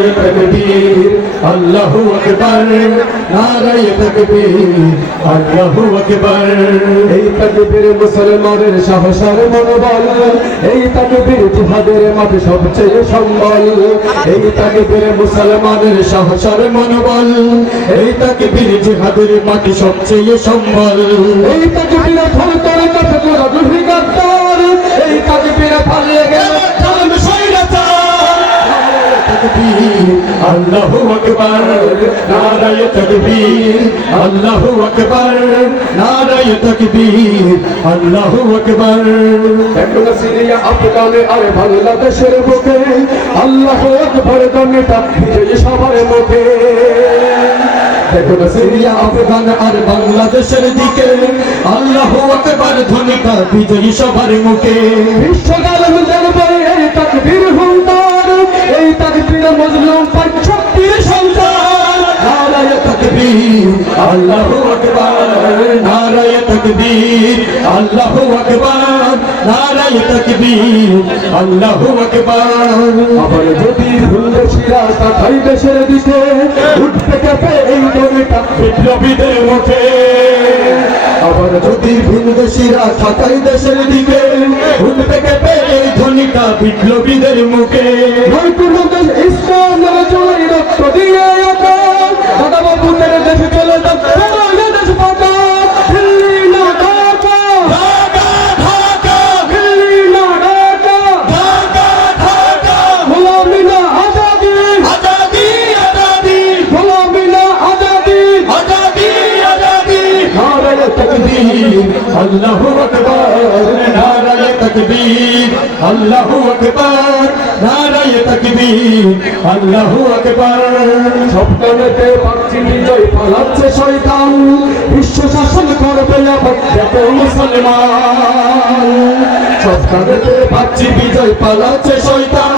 নারায়ে তকবীর আল্লাহু আকবার নারায়ে তকবীর আল্লাহু আকবার। এই তকবীর মুসলমানের সাহসের মনোবল, এই তকবীর জিহাদের মাঠে সবচেয়ে সম্বল। এই তকবীর মুসলমানের সাহসের মনোবল, এই তকবীর জিহাদের মাঠে সবচেয়ে সম্বল। এই তকবীর ফল করে কথা করা দুর্ভি গাদ্দার এই তকবীর পালিয়ে গেল তকবীর আল্লাহু আকবার নারায়ে তকবীর আল্লাহু আকবার নারায়ে তকবীর আল্লাহু আকবার। এখন সিরিয়া আফগানে আর বাংলাদেশের বুকে আল্লাহু আকবার দমেটা বিজয়ী সবার মুখে। দেখুন সিরিয়া আফগান আর বাংলাদেশের দিকে আল্লাহু আকবার ধ্বনিটা বিজয়ী সবার মুখে। বিশ্বকাল জানবে এই তাকবীর আল্লাহু আকবার নারায়ে তাকবীর। আল্লাহু আকবার নারায়ে তাকবীর। আল্লাহু আকবার। আবার যদি ভুলে শিরা তাকাই দেশের দিকে উঠতে কেঁপে এই দমিটা বিপ্লবীদের মুখে। আবার যদি ভিনদেশিরা থাকাই দেশের দিকে উঠতে কেঁপে এই ধ্বনিটা বিপ্লবীদের মুখে। আল্লাহু আকবার, নারায়ে তাকবীর, আল্লাহু আকবার, নারায়ে তাকবীর, আল্লাহু আকবার। সপ্তাহেতে পাচ্ছি বিজয় পালাচ্ছে শয়তান, বিশ্ব শাসন করবে আবার মুসলমান। সপ্তাহেতে পাচ্ছি বিজয় পালাচ্ছে শয়তান,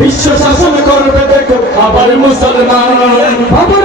বিশ্ব শাসন করবে দেখো আবার মুসলমান। আবার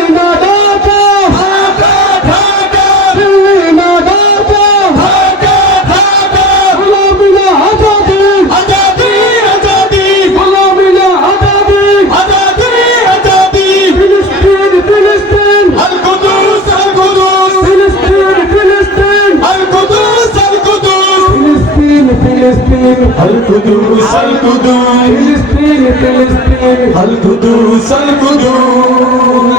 ফিলিস্তিন ফিলিস্তিন আল কুদুস আল কুদুস ফিলিস্তিন ফিলিস্তিন আল কুদুস আল কুদুস